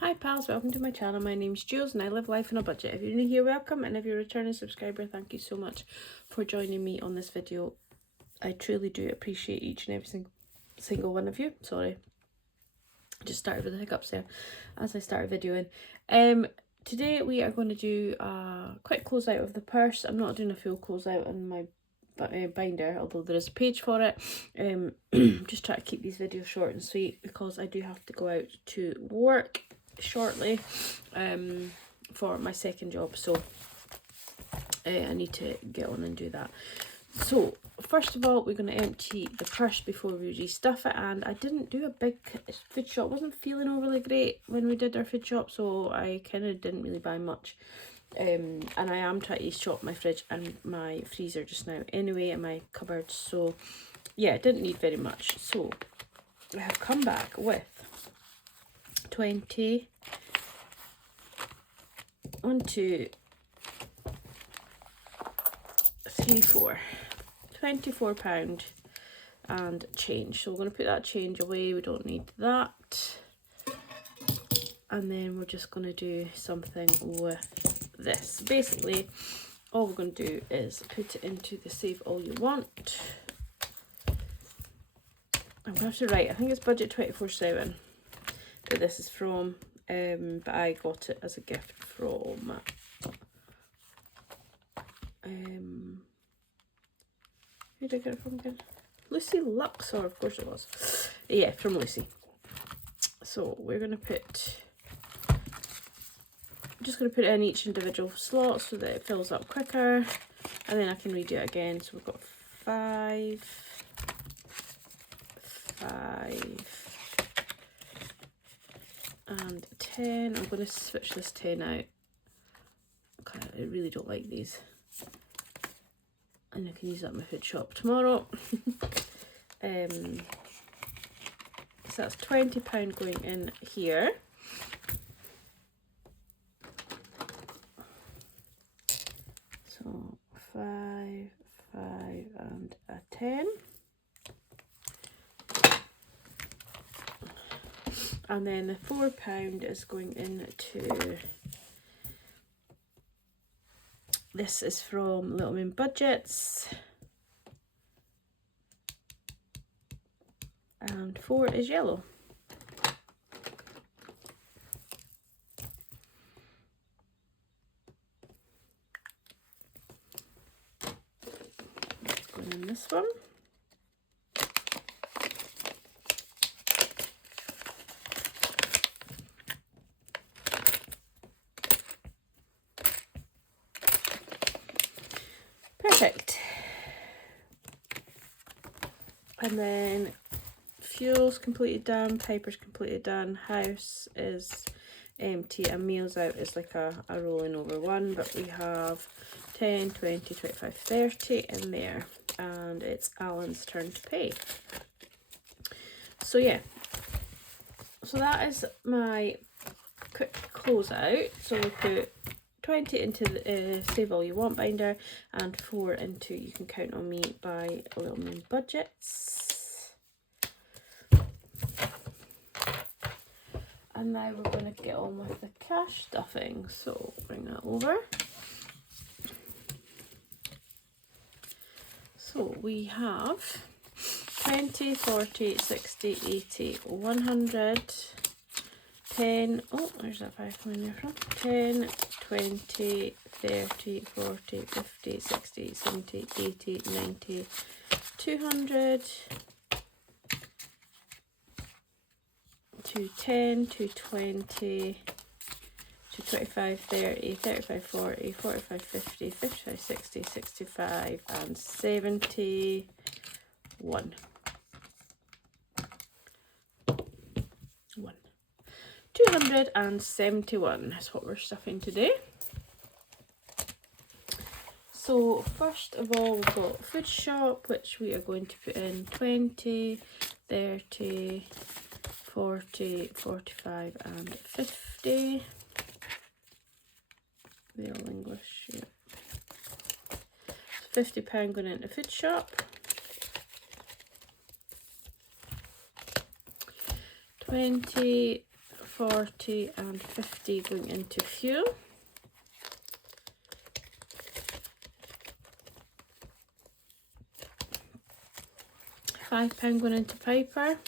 Hi pals, welcome to my channel. My name's Julz and I live life on a budget. If you're new here, welcome, and if you're a returning subscriber, thank you so much for joining me on this video. I truly do appreciate each and every single one of you. Sorry, I just started with the hiccups there as I started videoing. Today we are going to do a quick closeout of the purse. I'm not doing a full closeout on my binder, although there is a page for it. Just try to keep these videos short and sweet because I do have to go out to work shortly for my second job, so I need to get on and do that. So first of all, we're going to empty the purse before we restuff it, and I didn't do a big food shop. Wasn't feeling overly great when we did our food shop, so I kind of didn't really buy much. And I am trying to shop my fridge and my freezer just now anyway, in my cupboard, so yeah, I didn't need very much. So I have come back with 24 £24 and change. So we're going to put that change away, we don't need that. And then we're just going to do something with this. Basically all we're going to do is put it into the save all you want. I'm going to have to write, I think it's budget 24/7 that this is from, but I got it as a gift from who did I get it from again? Lucy Luxor, of course it was. Yeah, from Lucy. So we're going to put, I'm just going to put it in each individual slot so that it fills up quicker, and then I can redo it again. So we've got 5, and 10. I'm going to switch this 10 out. Okay, I really don't like these. And I can use that in my food shop tomorrow. So that's £20 going in here. So 5, and a 10. And then the £4 is going into, this is from Little Moon Budgets, and 4 is yellow. That's going in this one. Perfect. And then fuel's completely done, paper's completely done, house is empty, and meals out is like a rolling over one, but we have 10, 20, 25, 30 in there, and it's Alan's turn to pay. So yeah, so that is my quick closeout. So we put 20 into the save all you want binder, and 4 into You Can Count on Me by Little Moon Budgets. And now we're going to get on with the cash stuffing. So bring that over. So we have 20, 40, 60, 80, 100, 10, oh, there's that 5 coming there from, 10, 20, 30, 40, 50, 60, 70, 80, 90, 200, 210, 220, 225, 30, 35, 40, 45, 50, 55, 60, 65, and 71. 271 is what we're stuffing today. So first of all, we've got food shop, which we are going to put in 20, 30, 40, 45, and 50. They're all English, yeah. £50 going into food shop. 20, 40 and 50 going into fuel. £5 going into Piper.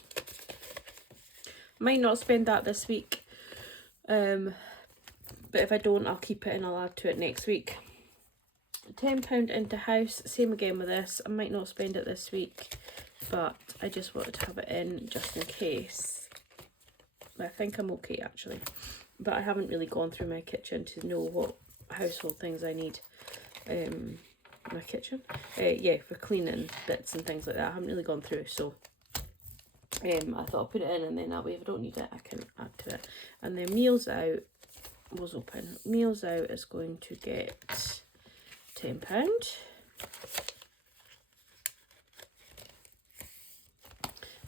Might not spend that this week, but if I don't, I'll keep it and I'll add to it next week. £10 into house, same again with this. I might not spend it this week, but I just wanted to have it in just in case. I think I'm okay actually, but I haven't really gone through my kitchen to know what household things I need. My kitchen, yeah, for cleaning bits and things like that. I haven't really gone through, so I thought I'll put it in, and then that way if I don't need it I can add to it. And then meals out was open. Meals out is going to get £10.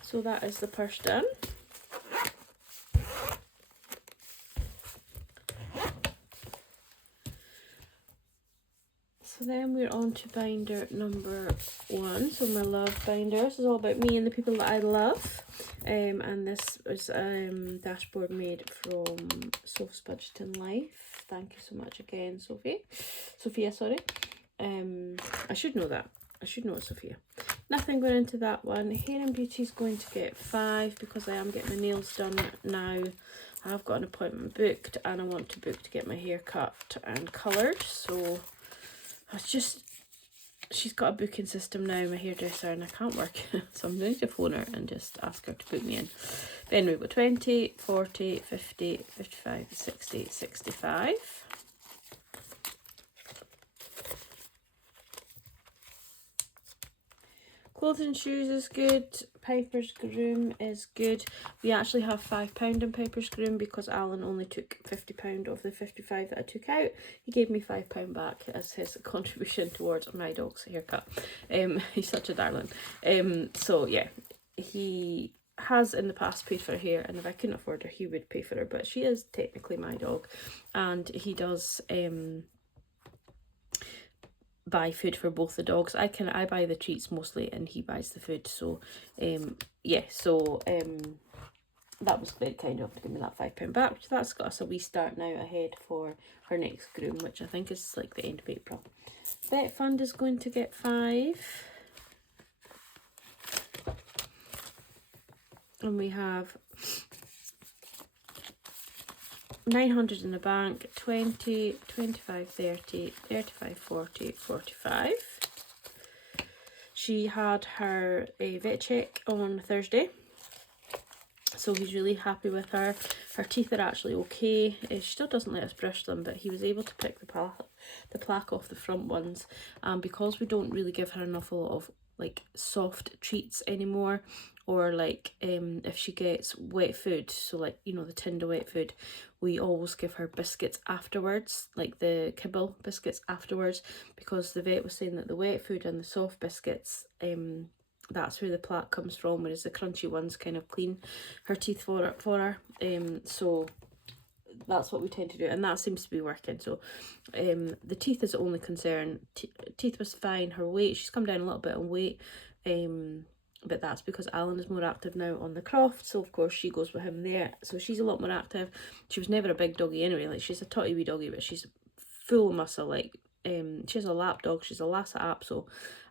So that is the purse done. So then we're on to binder number 1. So my love binder. This is all about me and the people that I love. And this is dashboard made from Soph's Budget in Life. Thank you so much again, Sophia, sorry. I should know that. I should know it's Sophia. Nothing going into that one. Hair and Beauty is going to get 5 because I am getting my nails done now. I've got an appointment booked and I want to book to get my hair cut and coloured. So it's just, she's got a booking system now, my hairdresser, and I can't work. So I'm going to phone her and just ask her to book me in. Then we've got 20, 40, 50, 55, 60, 65. Clothes and shoes is good. Piper's groom is good. We actually have £5 in Piper's groom because Alan only took £50 of the 55 that I took out. He gave me £5 back as his contribution towards my dog's haircut. He's such a darling. So yeah, he has in the past paid for her hair, and if I couldn't afford her he would pay for her, but she is technically my dog, and he does buy food for both the dogs. I buy the treats mostly and he buys the food. So yeah, so that was very kind of him to give me that £5 back, which that's got us a wee start now ahead for her next groom, which I think is like the end of April. Vet fund is going to get 5. And we have 900 in the bank, 20, 25, 30, 35, 40, 45. She had her vet check on Thursday, so he's really happy with her. Her teeth are actually okay. She still doesn't let us brush them, but he was able to pick the plaque off the front ones. And because we don't really give her an awful lot of like soft treats anymore, or like if she gets wet food, so like, you know, the tinned wet food, we always give her biscuits afterwards, like the kibble biscuits afterwards, because the vet was saying that the wet food and the soft biscuits, that's where the plaque comes from, whereas the crunchy ones kind of clean her teeth for her. So that's what we tend to do, and that seems to be working. So the teeth is the only concern. Teeth was fine. Her weight, she's come down a little bit on weight, but that's because Alan is more active now on the croft, so of course she goes with him there, so she's a lot more active. She was never a big doggy anyway, like she's a totty wee doggy, but she's full of muscle. Like she's a lap dog, she's a Lhasa Apso,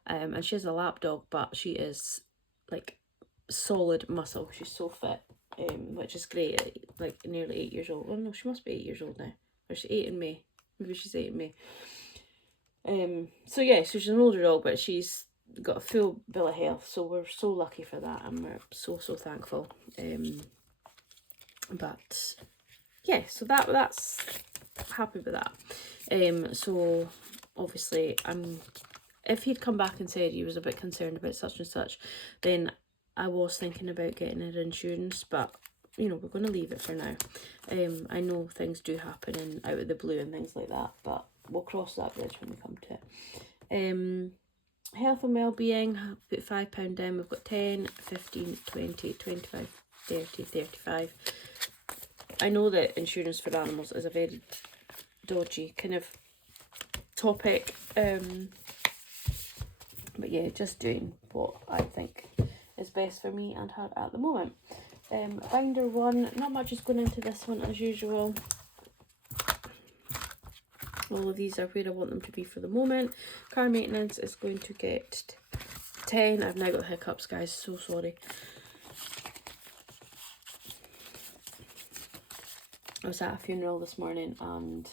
and she's a lap dog, but she is like solid muscle. She's so fit, which is great. Like nearly 8 years old. Well, no, she must be 8 years old now, or she's 8 in May. Maybe she's 8 in May. So yeah, so she's an older dog, but she's got a full bill of health, so we're so lucky for that, and we're so thankful. But yeah, so that's happy with that. So obviously if he'd come back and said he was a bit concerned about such and such, then I was thinking about getting her insurance, but you know, we're going to leave it for now. I know things do happen and out of the blue and things like that, but we'll cross that bridge when we come to it. Health and well-being, put £5 in. We've got 10, 15, 20, 25, 30, 35. I know that insurance for animals is a very dodgy kind of topic, but yeah, just doing what I think is best for me and her at the moment. Binder 1, not much is going into this one as usual. All of these are where I want them to be for the moment. Car maintenance is going to get 10. I've now got hiccups, guys, so sorry. I was at a funeral this morning, and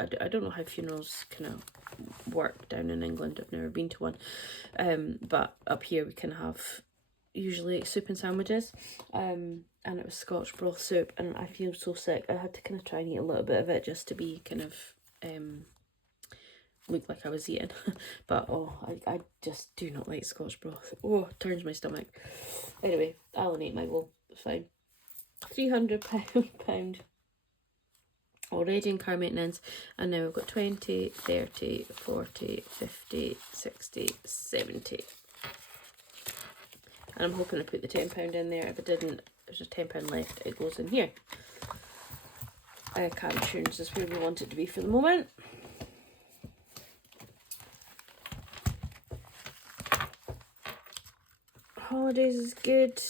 I don't know how funerals kind of work down in England. I've never been to one, but up here we can have usually soup and sandwiches, and it was Scotch broth soup, and I feel so sick. I had to kind of try and eat a little bit of it just to be kind of look like I was eating. But oh, I just do not like Scotch broth. Oh, it turns my stomach. Anyway, I'll eat my bowl, it's fine. £300 already in car maintenance, and now we've got 20, 30, 40, 50, 60, 70. And I'm hoping I put the £10 in there. If I didn't, there's just £10 left, it goes in here. Car insurance is where we want it to be for the moment. Holidays is good.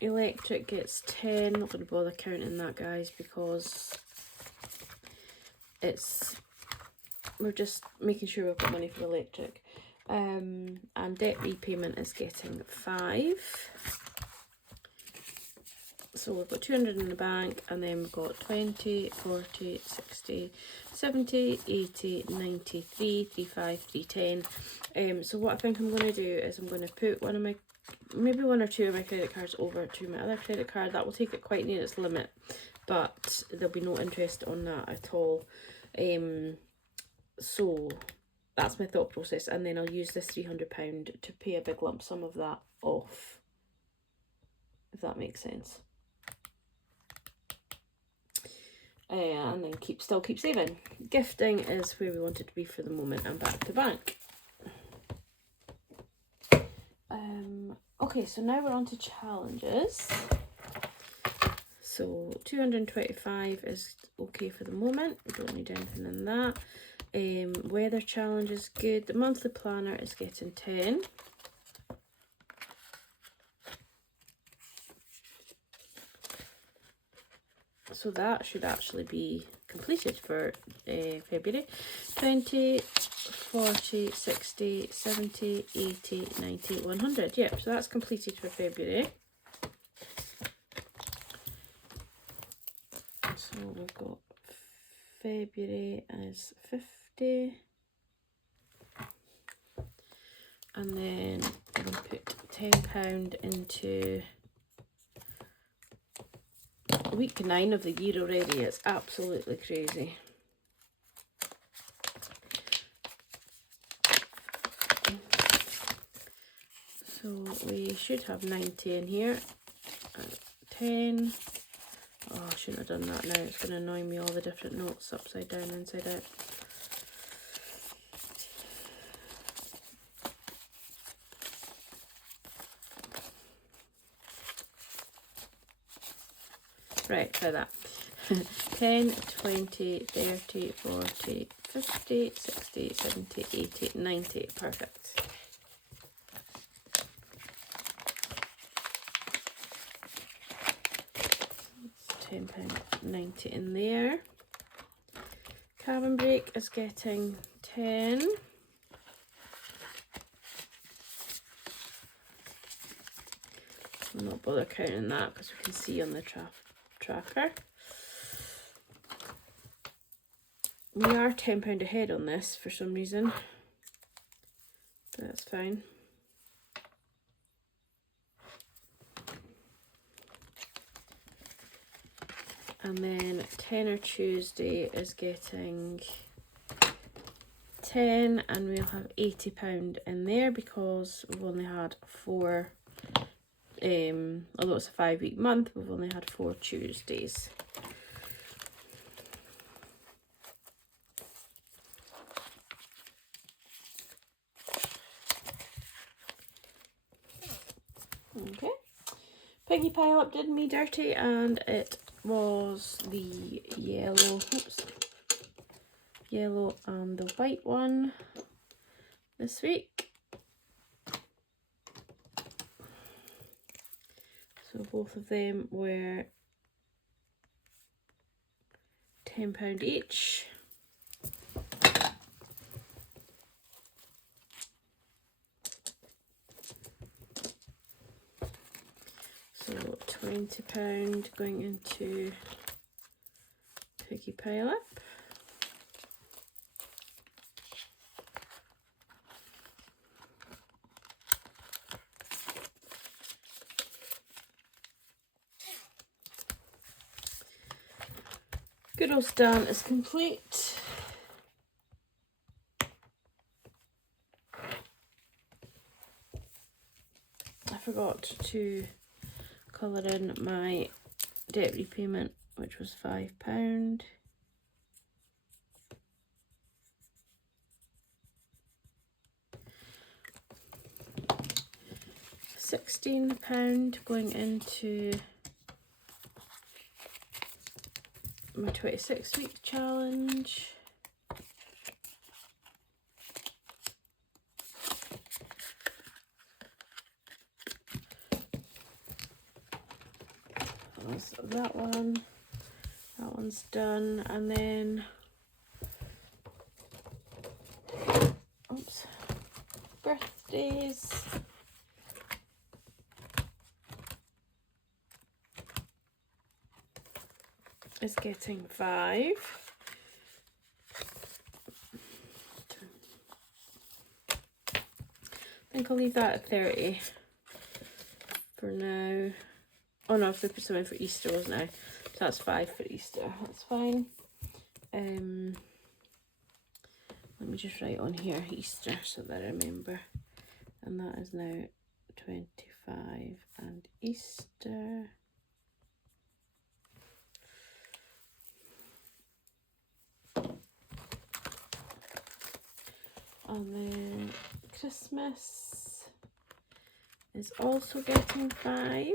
Electric gets 10. Not going to bother counting that, guys, because we're just making sure we've got money for electric. And debt repayment is getting 5. So we've got 200 in the bank, and then we've got 20, 40, 60, 70, 80, 90, 3, 35, 310. So what I think I'm going to do is I'm going to put maybe one or two of my credit cards over to my other credit card. That will take it quite near its limit, but there'll be no interest on that at all. So that's my thought process, and then I'll use this £300 to pay a big lump sum of that off, if that makes sense. And then still keep saving. Gifting is where we want it to be for the moment, and back to bank. Okay, so now we're on to challenges. So 225 is okay for the moment. We don't need anything in that. Weather challenge is good. The monthly planner is getting 10. So that should actually be completed for February. 20, 40, 60, 70, 80, 90, 100. Yep, so that's completed for February. So we've got February as 50. And then I'm going to put £10 into week 9 of the year already. It's absolutely crazy. So we should have 90 in here. 10. Oh, I shouldn't have done that now. It's going to annoy me, all the different notes upside down, inside out. Right, try that. 10, 20, 30, 40, 50, 60, 70, 80, 90. Perfect. £10.90 in there. Cabin brake is getting 10. I'll not bother counting that because we can see on the tracker. We are £10 ahead on this for some reason. That's fine. And then Tenner Tuesday is getting 10, and we'll have £80 in there because we've only had 4, although it's a 5-week month, we've only had 4 Tuesdays. Okay, Piggy Pile Up did me dirty, and it was the yellow, yellow and the white one this week. So both of them were £10 each. So £20 going into Piggy Pile Up. Good old Stan is complete. I forgot to colour in my debt repayment, which was £5. £16 going into my 26-week challenge. So that one's done, and then oops, birthdays. Is getting 5. I think I'll leave that at 30 for now. Oh no, I flipped something for Easter, wasn't I? So that's 5 for Easter. That's fine. Let me just write on here Easter so that I remember. And that is now 25 and Easter. And then Christmas is also getting 5.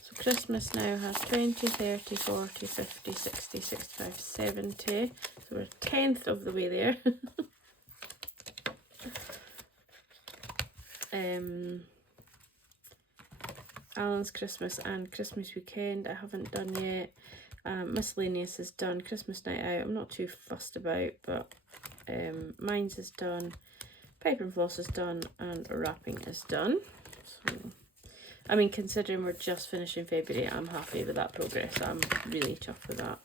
So Christmas now has 20, 30, 40, 50, 60, 65, 70. So we're a tenth of the way there. Alan's Christmas and Christmas weekend I haven't done yet. Miscellaneous is done. Christmas night out I'm not too fussed about, but mine's is done. Paper and floss is done, and wrapping is done. So, I mean, considering we're just finishing February, I'm happy with that progress. I'm really chuffed with that.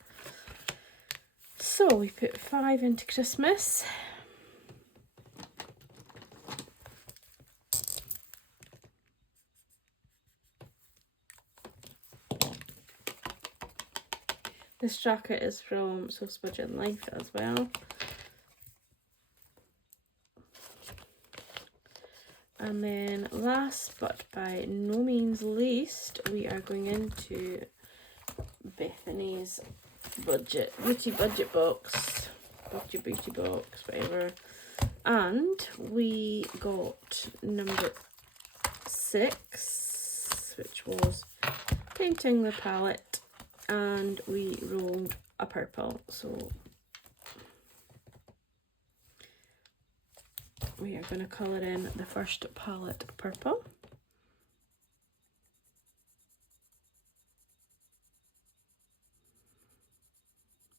So we put 5 into Christmas. This jacket is from Scottish Budget and Life as well. And then last but by no means least, we are going into Bethany's beauty budget box, beauty box, whatever. And we got number 6, which was painting the palette. And we rolled a purple, so we are going to colour in the first palette purple.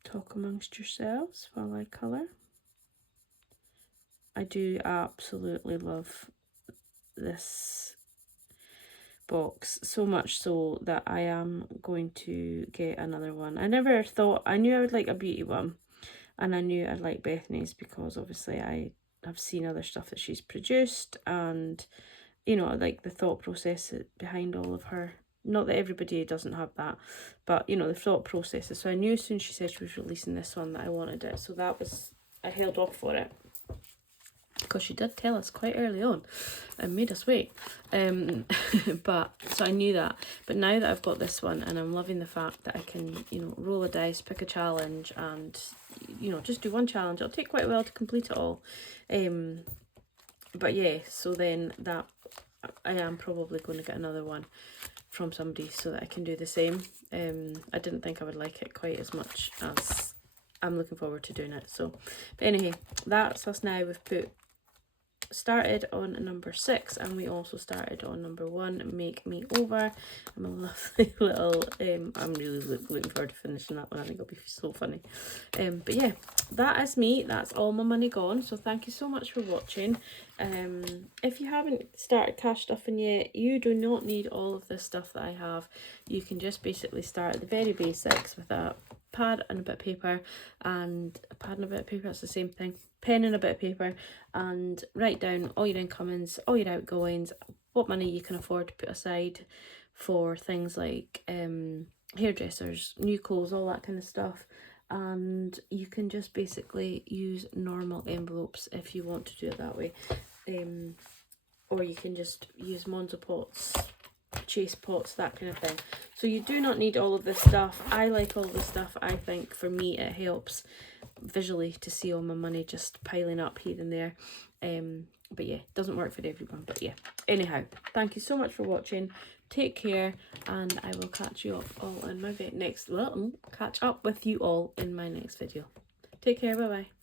Talk amongst yourselves while I colour. I do absolutely love this box, so much so that I am going to get another one. I never thought, I knew I would like a beauty one, and I knew I'd like Bethany's because obviously I have seen other stuff that she's produced, and you know, like the thought process behind all of her, not that everybody doesn't have that, but you know, the thought processes. So I knew as soon as she said she was releasing this one that I wanted it, so that was, I held off for it because she did tell us quite early on and made us wait. But so I knew that, but now that I've got this one, and I'm loving the fact that I can, you know, roll a dice, pick a challenge, and you know, just do one challenge. It'll take quite a while to complete it all, but yeah, so then that I am probably going to get another one from somebody so that I can do the same. I didn't think I would like it quite as much as I'm looking forward to doing it. So, but anyway, that's us now. We've put started on number 6, and we also started on number 1, Make Me Over. I'm a lovely little, I'm really looking forward to finishing that one. I think it'll be so funny. But yeah, that is me. That's all my money gone. So thank you so much for watching. If you haven't started cash stuffing yet, you do not need all of this stuff that I have. You can just basically start at the very basics with a pad and a bit of paper, and a pad and a bit of paper, that's the same thing, pen and a bit of paper, and write down all your incomings, all your outgoings, what money you can afford to put aside for things like hairdressers, new clothes, all that kind of stuff. And you can just basically use normal envelopes if you want to do it that way, or you can just use Monzo pots, chase pots, that kind of thing. So you do not need all of this stuff. I like all this stuff. I think for me it helps visually to see all my money just piling up here and there. But yeah, it doesn't work for everyone. But yeah, anyhow, thank you so much for watching. Take care, and I will catch you up all in my catch up with you all in my next video. Take care. Bye bye.